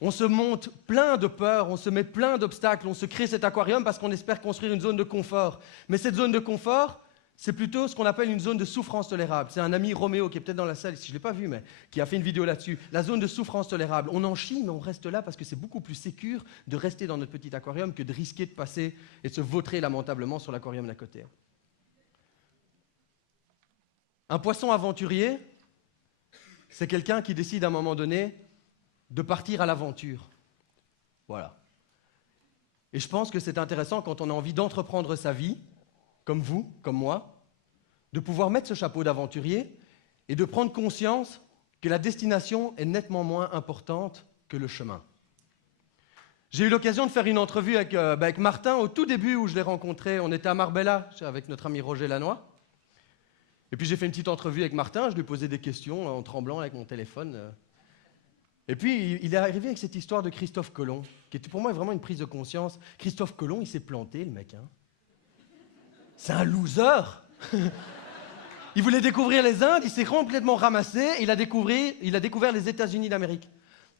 On se monte plein de peurs, on se met plein d'obstacles, on se crée cet aquarium parce qu'on espère construire une zone de confort. Mais cette zone de confort, c'est plutôt ce qu'on appelle une zone de souffrance tolérable. C'est un ami Roméo qui est peut-être dans la salle, si je ne l'ai pas vu, mais qui a fait une vidéo là-dessus. La zone de souffrance tolérable. On en chie, mais on reste là parce que c'est beaucoup plus sécure de rester dans notre petit aquarium que de risquer de passer et de se vautrer lamentablement sur l'aquarium d'à côté. Un poisson aventurier, c'est quelqu'un qui décide à un moment donné de partir à l'aventure. Voilà. Et je pense que c'est intéressant quand on a envie d'entreprendre sa vie, comme vous, comme moi, de pouvoir mettre ce chapeau d'aventurier et de prendre conscience que la destination est nettement moins importante que le chemin. J'ai eu l'occasion de faire une entrevue avec Martin au tout début où je l'ai rencontré. On était à Marbella avec notre ami Roger Lannoy. Et puis j'ai fait une petite entrevue avec Martin, je lui ai posé des questions en tremblant avec mon téléphone. Et puis il est arrivé avec cette histoire de Christophe Colomb, qui était pour moi vraiment une prise de conscience. Christophe Colomb, il s'est planté, le mec. C'est un loser. Il voulait découvrir les Indes, il s'est complètement ramassé, et il a découvert les États-Unis d'Amérique.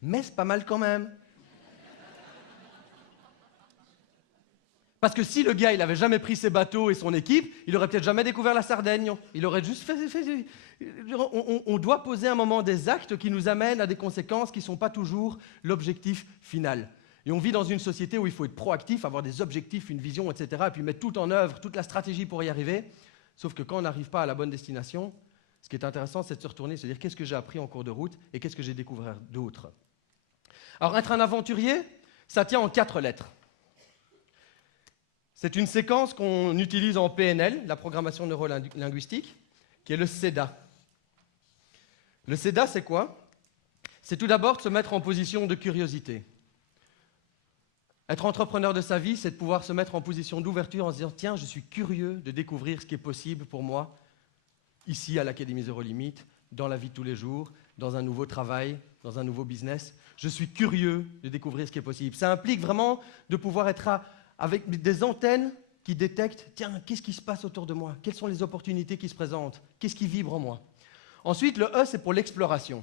Mais c'est pas mal quand même. Parce que si le gars, il n'avait jamais pris ses bateaux et son équipe, il aurait peut-être jamais découvert la Sardaigne. Il aurait juste fait... On doit poser un moment des actes qui nous amènent à des conséquences qui ne sont pas toujours l'objectif final. Et on vit dans une société où il faut être proactif, avoir des objectifs, une vision, etc. Et puis mettre tout en œuvre, toute la stratégie pour y arriver. Sauf que quand on n'arrive pas à la bonne destination, ce qui est intéressant, c'est de se retourner, se dire qu'est-ce que j'ai appris en cours de route et qu'est-ce que j'ai découvert d'autre. Alors, être un aventurier, ça tient en 4 lettres. C'est une séquence qu'on utilise en PNL, la programmation neurolinguistique, qui est le CEDA. Le CEDA, c'est quoi? C'est tout d'abord de se mettre en position de curiosité. Être entrepreneur de sa vie, c'est de pouvoir se mettre en position d'ouverture en se disant « Tiens, je suis curieux de découvrir ce qui est possible pour moi, ici à l'Académie Zéro Limite, dans la vie de tous les jours, dans un nouveau travail, dans un nouveau business. Je suis curieux de découvrir ce qui est possible. » Ça implique vraiment de pouvoir être avec des antennes qui détectent « Tiens, qu'est-ce qui se passe autour de moi? Quelles sont les opportunités qui se présentent? Qu'est-ce qui vibre en moi ?» Ensuite, le E, c'est pour l'exploration.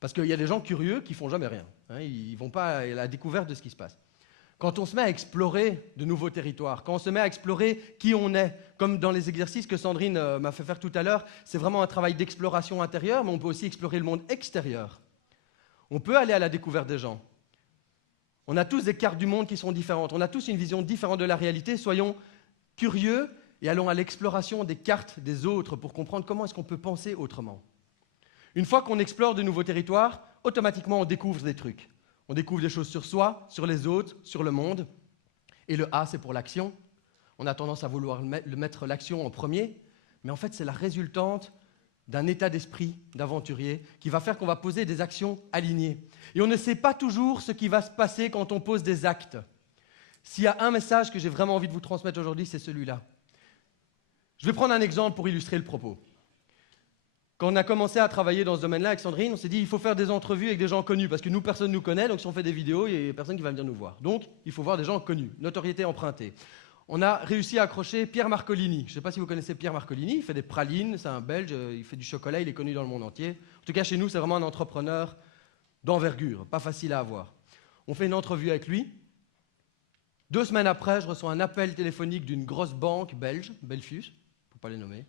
Parce qu'il y a des gens curieux qui ne font jamais rien. Ils ne vont pas à la découverte de ce qui se passe. Quand on se met à explorer de nouveaux territoires, quand on se met à explorer qui on est, comme dans les exercices que Sandrine m'a fait faire tout à l'heure, c'est vraiment un travail d'exploration intérieure, mais on peut aussi explorer le monde extérieur. On peut aller à la découverte des gens. On a tous des cartes du monde qui sont différentes, on a tous une vision différente de la réalité. Soyons curieux et allons à l'exploration des cartes des autres pour comprendre comment est-ce qu'on peut penser autrement. Une fois qu'on explore de nouveaux territoires, automatiquement on découvre des trucs. On découvre des choses sur soi, sur les autres, sur le monde. Et le A, c'est pour l'action. On a tendance à vouloir mettre l'action en premier, mais en fait, c'est la résultante d'un état d'esprit d'aventurier qui va faire qu'on va poser des actions alignées. Et on ne sait pas toujours ce qui va se passer quand on pose des actes. S'il y a un message que j'ai vraiment envie de vous transmettre aujourd'hui, c'est celui-là. Je vais prendre un exemple pour illustrer le propos. Quand on a commencé à travailler dans ce domaine-là avec Sandrine, on s'est dit il faut faire des entrevues avec des gens connus, parce que nous, personne ne nous connaît, donc si on fait des vidéos, il n'y a personne qui va venir nous voir. Donc, il faut voir des gens connus, notoriété empruntée. On a réussi à accrocher Pierre Marcolini. Je ne sais pas si vous connaissez Pierre Marcolini, il fait des pralines, c'est un Belge, il fait du chocolat, il est connu dans le monde entier. En tout cas, chez nous, c'est vraiment un entrepreneur d'envergure, pas facile à avoir. On fait une entrevue avec lui. 2 semaines après, je reçois un appel téléphonique d'une grosse banque belge, Belfius, il ne faut pas les nommer.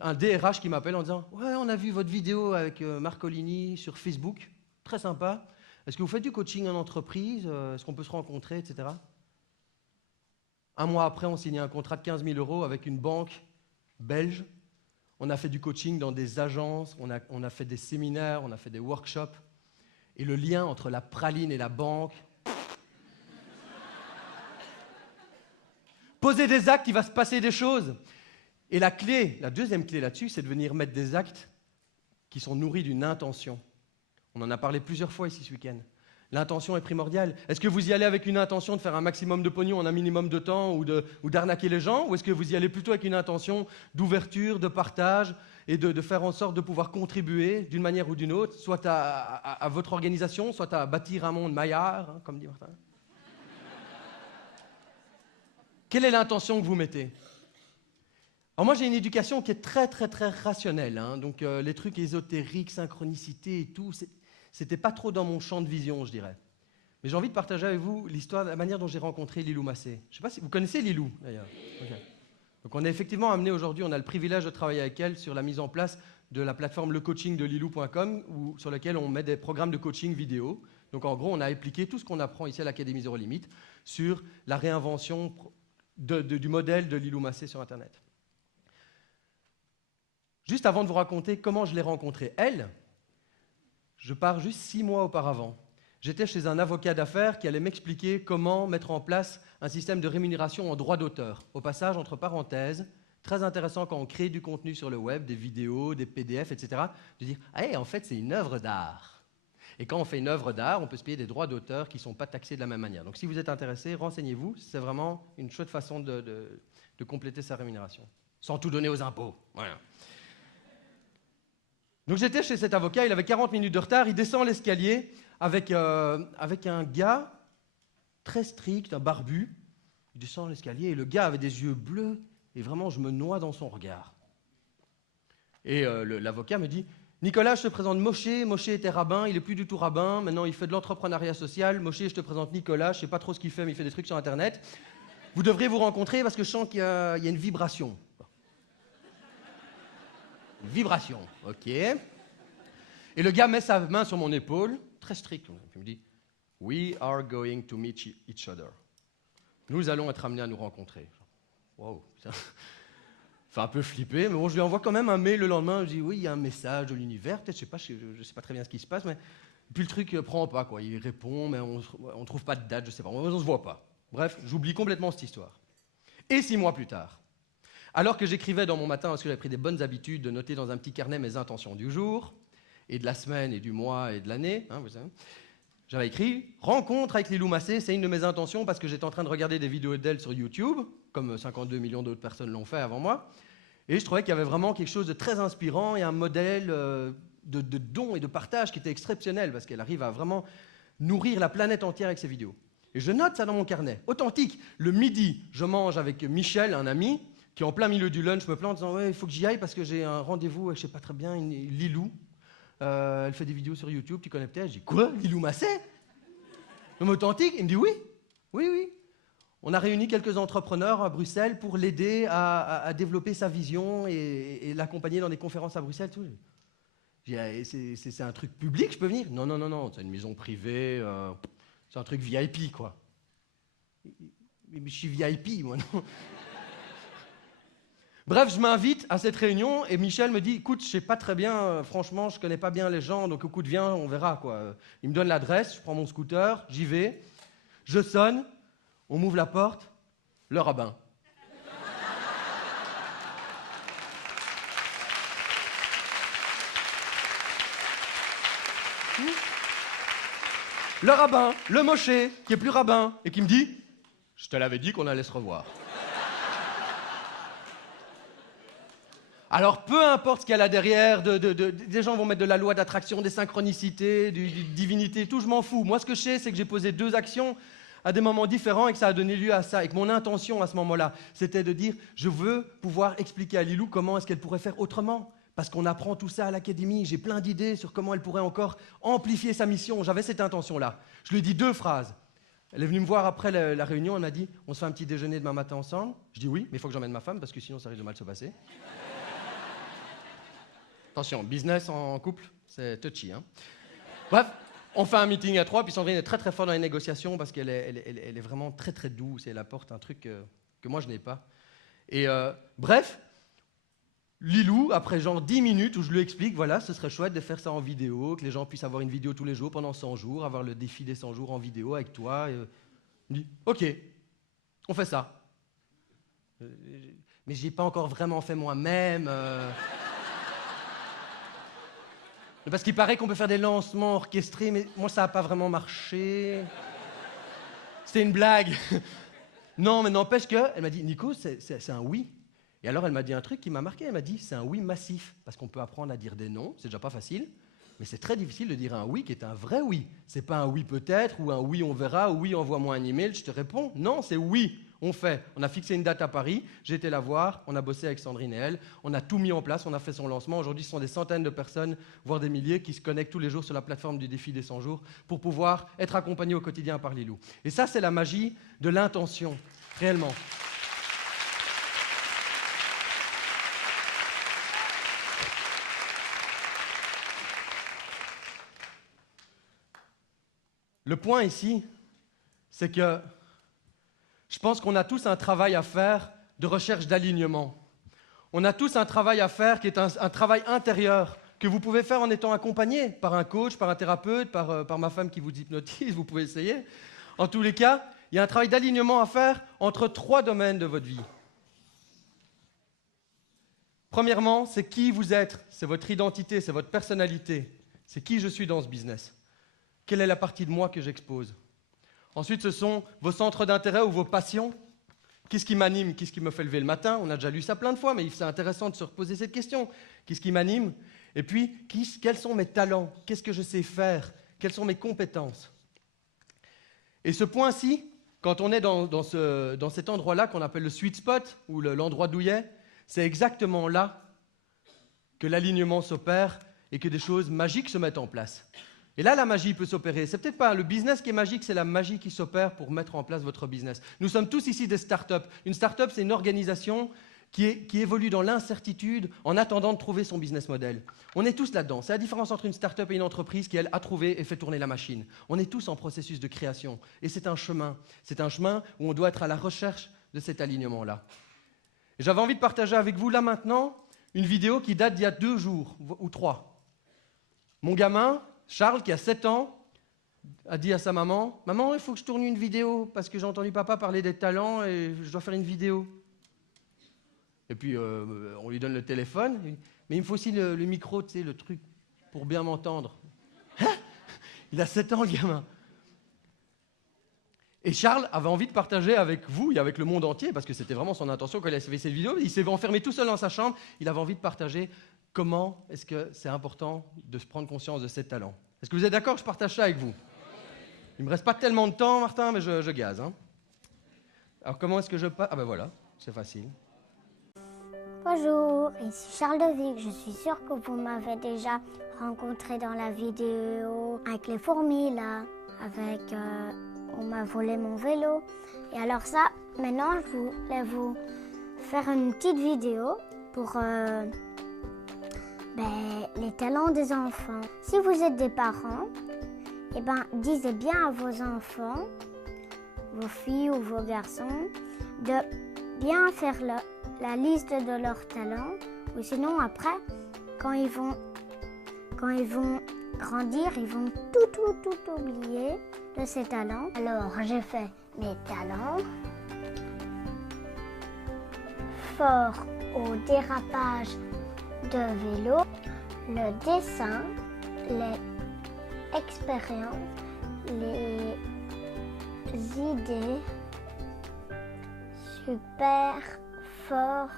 Un DRH qui m'appelle en disant « Ouais, on a vu votre vidéo avec Marcolini sur Facebook, très sympa. Est-ce que vous faites du coaching en entreprise? Est-ce qu'on peut se rencontrer, etc. » 1 mois après, on signait un contrat de 15 000 € avec une banque belge. On a fait du coaching dans des agences, on a fait des séminaires, on a fait des workshops. Et le lien entre la praline et la banque... Posez des actes, il va se passer des choses. Et la deuxième clé là-dessus, c'est de venir mettre des actes qui sont nourris d'une intention. On en a parlé plusieurs fois ici ce week-end. L'intention est primordiale. Est-ce que vous y allez avec une intention de faire un maximum de pognon en un minimum de temps ou d'arnaquer les gens? Ou est-ce que vous y allez plutôt avec une intention d'ouverture, de partage et de faire en sorte de pouvoir contribuer d'une manière ou d'une autre, soit à votre organisation, soit à bâtir un monde Maillard, comme dit Martin? Quelle est l'intention que vous mettez? Alors moi, j'ai une éducation qui est très, très, très rationnelle. Donc les trucs ésotériques, synchronicité et tout, c'était pas trop dans mon champ de vision, je dirais. Mais j'ai envie de partager avec vous l'histoire, la manière dont j'ai rencontré Lilou Massé. Je ne sais pas si vous connaissez Lilou, d'ailleurs. Okay. Donc on est effectivement amené aujourd'hui, on a le privilège de travailler avec elle sur la mise en place de la plateforme lecoachingdelilou.com sur laquelle on met des programmes de coaching vidéo. Donc en gros, on a appliqué tout ce qu'on apprend ici à l'Académie Zéro Limite sur la réinvention du modèle de Lilou Massé sur Internet. Juste avant de vous raconter comment je l'ai rencontrée, elle, je pars juste 6 mois auparavant. J'étais chez un avocat d'affaires qui allait m'expliquer comment mettre en place un système de rémunération en droit d'auteur. Au passage, entre parenthèses, très intéressant quand on crée du contenu sur le web, des vidéos, des PDF, etc., de dire « Ah, en fait, c'est une œuvre d'art ». Et quand on fait une œuvre d'art, on peut se payer des droits d'auteur qui ne sont pas taxés de la même manière. Donc si vous êtes intéressé, renseignez-vous, c'est vraiment une chouette façon de compléter sa rémunération, sans tout donner aux impôts. Voilà. Donc j'étais chez cet avocat, il avait 40 minutes de retard, il descend l'escalier avec un gars très strict, un barbu. Il descend l'escalier et le gars avait des yeux bleus et vraiment je me noie dans son regard. Et l'avocat me dit « Nicolas, je te présente Moshe. Moshe était rabbin, il n'est plus du tout rabbin, maintenant il fait de l'entrepreneuriat social. Moshe, je te présente Nicolas, je ne sais pas trop ce qu'il fait, mais il fait des trucs sur Internet. Vous devriez vous rencontrer parce que je sens qu'il y a une vibration. » Vibration, ok. Et le gars met sa main sur mon épaule, très strict, il me dit « We are going to meet each other. » Nous allons être amenés à nous rencontrer. Wow, putain. Fait un peu flipper, mais bon, je lui envoie quand même un mail le lendemain, je dis « Oui, il y a un message de l'univers, peut-être, je sais pas très bien ce qui se passe, mais... » Puis le truc prend pas, quoi. Il répond, mais on trouve pas de date, je sais pas, on se voit pas. Bref, j'oublie complètement cette histoire. Et 6 mois plus tard, alors que j'écrivais dans mon matin, parce que j'avais pris des bonnes habitudes de noter dans un petit carnet mes intentions du jour, et de la semaine, et du mois, et de l'année, hein, vous savez, j'avais écrit « Rencontre avec Lilou Massé », c'est une de mes intentions parce que j'étais en train de regarder des vidéos d'elle sur YouTube, comme 52 millions d'autres personnes l'ont fait avant moi, et je trouvais qu'il y avait vraiment quelque chose de très inspirant et un modèle de don et de partage qui était exceptionnel parce qu'elle arrive à vraiment nourrir la planète entière avec ses vidéos. Et je note ça dans mon carnet. Authentique, le midi, je mange avec Michel, un ami, qui en plein milieu du lunch me plante en disant « Ouais, il faut que j'y aille parce que j'ai un rendez-vous avec, je ne sais pas très bien, une Lilou. Elle fait des vidéos sur YouTube, tu connais peut-être ?» Je dis « Quoi, Lilou Massé ?» L'homme authentique, il me dit « Oui, oui, oui. » On a réuni quelques entrepreneurs à Bruxelles pour l'aider à développer sa vision et l'accompagner dans des conférences à Bruxelles. Tout. Je dis, c'est un truc public, je peux venir ? Non, non, non, non, c'est une maison privée, c'est un truc VIP, quoi. Mais je suis VIP, moi, non. Bref, je m'invite à cette réunion et Michel me dit, écoute, je sais pas très bien, franchement, je connais pas bien les gens, donc écoute, viens, on verra, quoi. Il me donne l'adresse, je prends mon scooter, j'y vais, je sonne, on m'ouvre la porte, le rabbin. Le rabbin, le Moshe, qui est plus rabbin, et qui me dit « Je te l'avais dit qu'on allait se revoir. » Alors, peu importe ce qu'il y a là derrière, des gens vont mettre de la loi d'attraction, des synchronicités, du divinité, tout, je m'en fous. Moi, ce que je sais, c'est que j'ai posé 2 actions à des moments différents et que ça a donné lieu à ça. Et que mon intention à ce moment-là, c'était de dire « Je veux pouvoir expliquer à Lilou comment est-ce qu'elle pourrait faire autrement. » Parce qu'on apprend tout ça à l'académie, j'ai plein d'idées sur comment elle pourrait encore amplifier sa mission. J'avais cette intention-là. Je lui ai dit 2 phrases. Elle est venue me voir après la réunion, elle m'a dit « On se fait un petit déjeuner demain matin ensemble ?» Je dis « Oui, mais il faut que j'emmène ma femme parce que sinon ça risque de mal se passer. » Attention, business en couple, c'est touchy. Hein. Bref, on fait un meeting à 3, puis Sandrine est très très forte dans les négociations parce qu'elle est vraiment très très douce et elle apporte un truc que moi je n'ai pas. Et bref, Lilou, après genre 10 minutes où je lui explique, voilà, ce serait chouette de faire ça en vidéo, que les gens puissent avoir une vidéo tous les jours pendant 100 jours, avoir le défi des 100 jours en vidéo avec toi. Il me dit, ok, on fait ça. Mais je n'ai pas encore vraiment fait moi-même. Parce qu'il paraît qu'on peut faire des lancements orchestrés, mais moi ça n'a pas vraiment marché. C'était une blague. Non, mais n'empêche qu'elle m'a dit, Nico, c'est un oui. Et alors, elle m'a dit un truc qui m'a marqué. Elle m'a dit, c'est un oui massif. Parce qu'on peut apprendre à dire des non, c'est déjà pas facile. Mais c'est très difficile de dire un oui qui est un vrai oui. C'est pas un oui peut-être, ou un oui on verra, ou oui envoie-moi un email, je te réponds. Non, c'est oui. on a fixé une date à Paris, j'ai été la voir, on a bossé avec Sandrine et elle, on a tout mis en place, on a fait son lancement. Aujourd'hui, ce sont des centaines de personnes, voire des milliers, qui se connectent tous les jours sur la plateforme du défi des 100 jours pour pouvoir être accompagnés au quotidien par Lilou. Et ça, c'est la magie de l'intention, réellement. Le point ici, c'est que je pense qu'on a tous un travail à faire de recherche d'alignement. On a tous un travail à faire qui est un travail intérieur que vous pouvez faire en étant accompagné par un coach, par un thérapeute, par ma femme qui vous hypnotise, vous pouvez essayer. En tous les cas, il y a un travail d'alignement à faire entre 3 domaines de votre vie. Premièrement, c'est qui vous êtes, c'est votre identité, c'est votre personnalité, c'est qui je suis dans ce business. Quelle est la partie de moi que j'expose? Ensuite, ce sont vos centres d'intérêt ou vos passions. Qu'est-ce qui m'anime? Qu'est-ce qui me fait lever le matin? On a déjà lu ça plein de fois, mais c'est intéressant de se reposer cette question. Qu'est-ce qui m'anime? Et puis, quels sont mes talents? Qu'est-ce que je sais faire? Quelles sont mes compétences? Et ce point-ci, quand on est dans cet endroit-là qu'on appelle le sweet spot, ou l'endroit douillet, c'est exactement là que l'alignement s'opère et que des choses magiques se mettent en place. Et là, la magie peut s'opérer. C'est peut-être pas le business qui est magique, c'est la magie qui s'opère pour mettre en place votre business. Nous sommes tous ici des startups. Une startup, c'est une organisation qui évolue dans l'incertitude en attendant de trouver son business model. On est tous là-dedans. C'est la différence entre une startup et une entreprise qui, elle, a trouvé et fait tourner la machine. On est tous en processus de création. Et c'est un chemin. C'est un chemin où on doit être à la recherche de cet alignement-là. Et j'avais envie de partager avec vous, là maintenant, une vidéo qui date d'il y a 2 jours ou 3. Mon gamin, Charles, qui a 7 ans, a dit à sa maman, « Maman, il faut que je tourne une vidéo parce que j'ai entendu papa parler des talents et je dois faire une vidéo. » Et puis, on lui donne le téléphone, mais il me faut aussi le micro, tu sais, le truc pour bien m'entendre. Il a 7 ans, le gamin. Et Charles avait envie de partager avec vous et avec le monde entier, parce que c'était vraiment son intention quand il a fait cette vidéo. Il s'est enfermé tout seul dans sa chambre, il avait envie de partager comment est-ce que c'est important de se prendre conscience de ses talents. Est-ce que vous êtes d'accord que je partage ça avec vous? Il ne me reste pas tellement de temps, Martin, mais je gaze. Hein. Alors, comment est-ce que je parle? Ah ben voilà, c'est facile. Bonjour, ici Charles de Vic. Je suis sûre que vous m'avez déjà rencontré dans la vidéo avec les fourmis, là, avec on m'a volé mon vélo. Et alors ça, maintenant, je voulais vous faire une petite vidéo pour les talents des enfants. Si vous êtes des parents, eh ben, disez bien à vos enfants, vos filles ou vos garçons, de bien faire la liste de leurs talents, ou sinon après, quand ils vont grandir, ils vont tout oublier de ces talents. Alors, j'ai fait mes talents. Fort au dérapage de vélo, le dessin, les expériences, les idées, super fort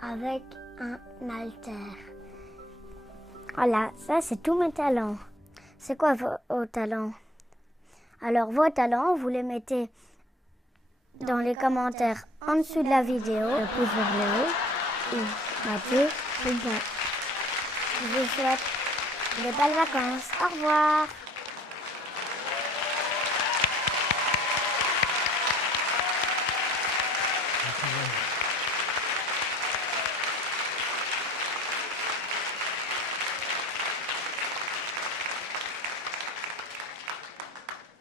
avec un haltère. Voilà, ça c'est tous mes talents. C'est quoi vos talents? Alors vos talents, vous les mettez dans les commentaires en dessous de la vidéo. Le pouce vers le haut. Mathieu, c'est bon. Je vous souhaite de belles vacances. Au revoir.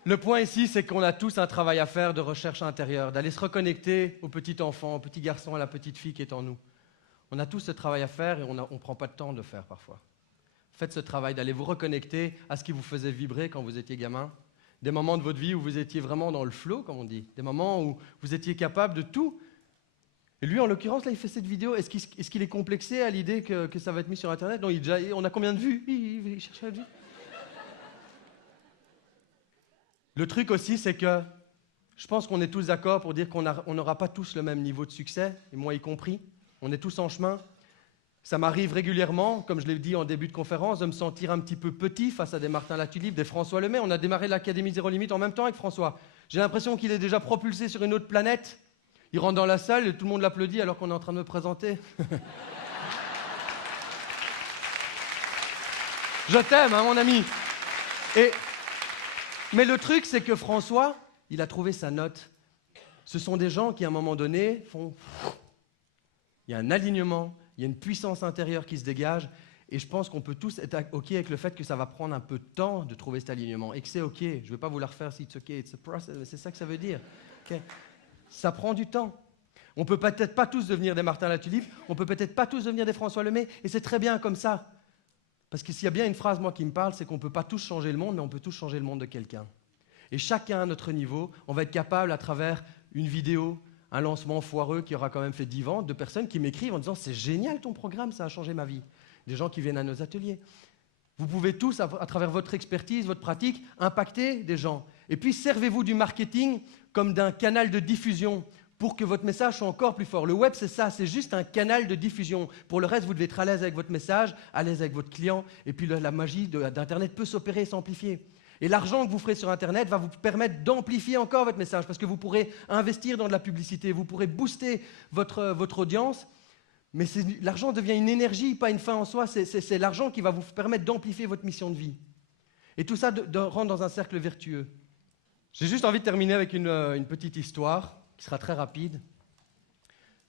Le point ici, c'est qu'on a tous un travail à faire de recherche intérieure, d'aller se reconnecter au petit enfant, au petit garçon, à la petite fille qui est en nous. On a tous ce travail à faire et on ne prend pas de temps de le faire parfois. Faites ce travail d'aller vous reconnecter à ce qui vous faisait vibrer quand vous étiez gamin. Des moments de votre vie où vous étiez vraiment dans le flow, comme on dit. Des moments où vous étiez capable de tout. Et lui, en l'occurrence, là, il fait cette vidéo. Est-ce qu'il est complexé à l'idée que ça va être mis sur Internet? Non, on a combien de vues? Il cherche la vue. Le truc aussi, c'est que je pense qu'on est tous d'accord pour dire qu'on n'aura pas tous le même niveau de succès, et moi y compris. On est tous en chemin. Ça m'arrive régulièrement, comme je l'ai dit en début de conférence, de me sentir un petit peu petit face à des Martin Latulippe, des François Lemay. On a démarré l'Académie Zéro Limite en même temps avec François. J'ai l'impression qu'il est déjà propulsé sur une autre planète. Il rentre dans la salle et tout le monde l'applaudit alors qu'on est en train de me présenter. Je t'aime, hein, mon ami. Mais le truc, c'est que François, il a trouvé sa note. Ce sont des gens qui, à un moment donné, font... Il y a un alignement, il y a une puissance intérieure qui se dégage, et je pense qu'on peut tous être OK avec le fait que ça va prendre un peu de temps de trouver cet alignement, et que c'est OK. Je ne vais pas vous la refaire si it's OK, it's a process, c'est ça que ça veut dire. Okay. Ça prend du temps. On ne peut peut-être pas tous devenir des Martin Latulippe, on ne peut peut-être pas tous devenir des François Lemay, et c'est très bien comme ça. Parce que s'il y a bien une phrase, moi, qui me parle, c'est qu'on ne peut pas tous changer le monde, mais on peut tous changer le monde de quelqu'un. Et chacun à notre niveau, on va être capable, à travers une vidéo, un lancement foireux qui aura quand même fait 10 ventes, de personnes qui m'écrivent en disant « C'est génial ton programme, ça a changé ma vie ». Des gens qui viennent à nos ateliers. Vous pouvez tous, à travers votre expertise, votre pratique, impacter des gens. Et puis, servez-vous du marketing comme d'un canal de diffusion pour que votre message soit encore plus fort. Le web, c'est ça, c'est juste un canal de diffusion. Pour le reste, vous devez être à l'aise avec votre message, à l'aise avec votre client, et puis la magie d'Internet peut s'opérer et s'amplifier. Et l'argent que vous ferez sur Internet va vous permettre d'amplifier encore votre message, parce que vous pourrez investir dans de la publicité, vous pourrez booster votre audience, mais l'argent devient une énergie, pas une fin en soi, c'est l'argent qui va vous permettre d'amplifier votre mission de vie. Et tout ça rentre dans un cercle vertueux. J'ai juste envie de terminer avec une petite histoire, qui sera très rapide.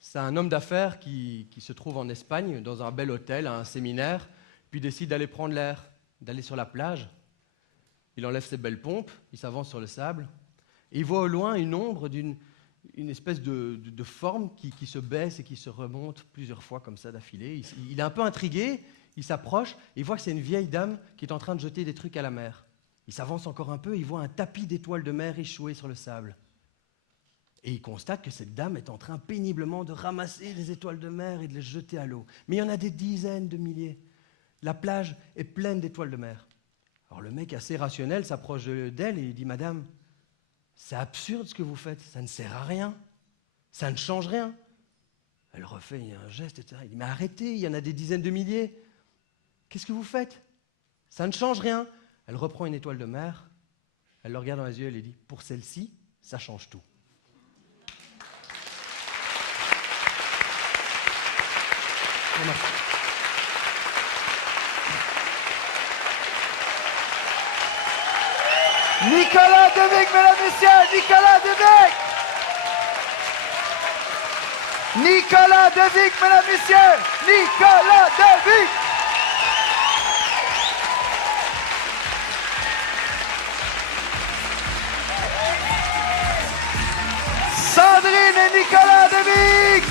C'est un homme d'affaires qui se trouve en Espagne, dans un bel hôtel, à un séminaire, puis décide d'aller prendre l'air, d'aller sur la plage. Il enlève ses belles pompes, il s'avance sur le sable, et il voit au loin une ombre d'une espèce de forme qui se baisse et qui se remonte plusieurs fois comme ça d'affilée. Il est un peu intrigué, il s'approche, et il voit que c'est une vieille dame qui est en train de jeter des trucs à la mer. Il s'avance encore un peu, et il voit un tapis d'étoiles de mer échoué sur le sable. Et il constate que cette dame est en train péniblement de ramasser des étoiles de mer et de les jeter à l'eau. Mais il y en a des dizaines de milliers. La plage est pleine d'étoiles de mer. Alors le mec assez rationnel s'approche d'elle et il dit « Madame, c'est absurde ce que vous faites, ça ne sert à rien, ça ne change rien. » Elle refait un geste, etc. Il dit « Mais arrêtez, il y en a des dizaines de milliers. Qu'est-ce que vous faites? Ça ne change rien. » Elle reprend une étoile de mer, elle le regarde dans les yeux et elle dit « Pour celle-ci, ça change tout. » Merci. Nicolas Devic, mesdames et messieurs, Nicolas Devic. Nicolas Devic, mesdames et messieurs, Nicolas Devic. Sandrine et Nicolas Devic.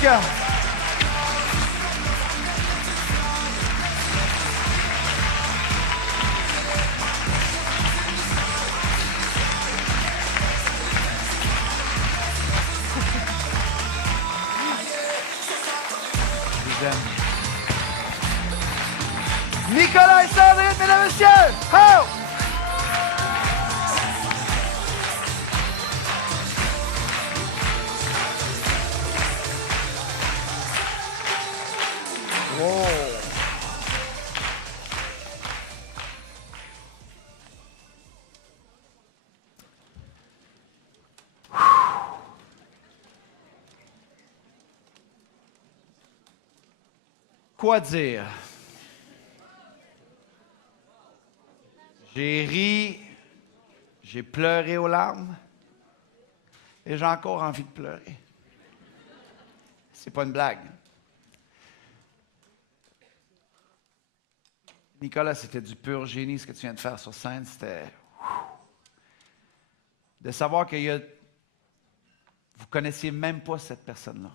Nicolas et Sandrine, mesdames et messieurs! Ho! Wow. Quoi dire? J'ai ri, j'ai pleuré aux larmes et j'ai encore envie de pleurer. C'est pas une blague. Nicolas, c'était du pur génie ce que tu viens de faire sur scène. C'était de savoir que vous connaissiez même pas cette personne-là.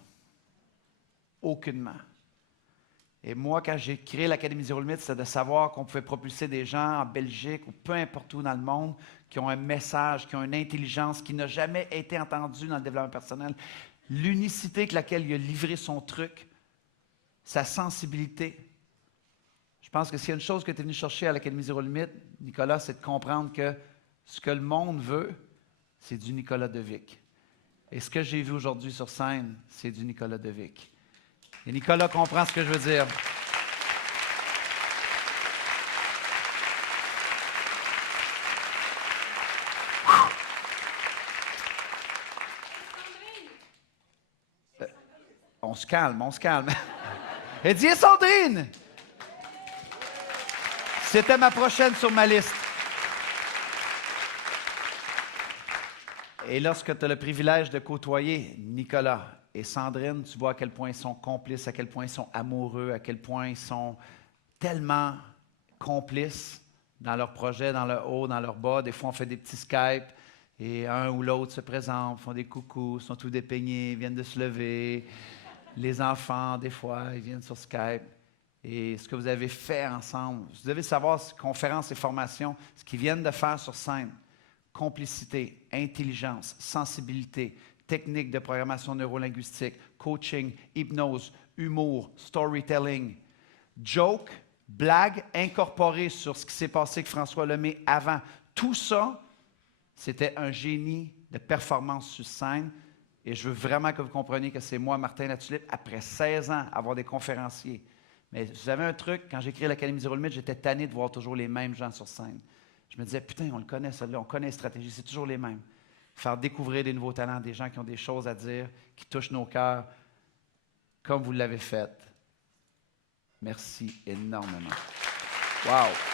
Aucunement. Et moi, quand j'ai créé l'Académie Zéro Limite, c'était de savoir qu'on pouvait propulser des gens en Belgique ou peu importe où dans le monde qui ont un message, qui ont une intelligence qui n'a jamais été entendue dans le développement personnel. L'unicité avec laquelle il a livré son truc, sa sensibilité. Je pense que s'il y a une chose que tu es venu chercher à l'Académie Zéro Limite, Nicolas, c'est de comprendre que ce que le monde veut, c'est du Nicolas Devic. Et ce que j'ai vu aujourd'hui sur scène, c'est du Nicolas Devic. Et Nicolas comprend ce que je veux dire. on se calme, on se calme. Eddie et Sandrine! C'était ma prochaine sur ma liste. Et lorsque tu as le privilège de côtoyer Nicolas et Sandrine, tu vois à quel point ils sont complices, à quel point ils sont amoureux, à quel point ils sont tellement complices dans leurs projets, dans leur haut, dans leur bas. Des fois, on fait des petits Skype et un ou l'autre se présente, font des coucous, sont tous dépeignés, viennent de se lever. Les enfants, des fois, ils viennent sur Skype. Et ce que vous avez fait ensemble, vous devez savoir, conférences et formations, ce qu'ils viennent de faire sur scène. Complicité, intelligence, sensibilité, technique de programmation neurolinguistique, coaching, hypnose, humour, storytelling, joke, blague incorporée sur ce qui s'est passé avec François Lemay avant. Tout ça, c'était un génie de performance sur scène. Et je veux vraiment que vous compreniez que c'est moi, Martin Latulippe, après 16 ans, avoir des conférenciers. Mais vous savez un truc, quand j'ai créé l'Académie Zéro Limite, j'étais tanné de voir toujours les mêmes gens sur scène. Je me disais, putain, on le connaît, celui-là, on connaît les stratégies, c'est toujours les mêmes. Faire découvrir des nouveaux talents, des gens qui ont des choses à dire, qui touchent nos cœurs, comme vous l'avez fait. Merci énormément. Wow!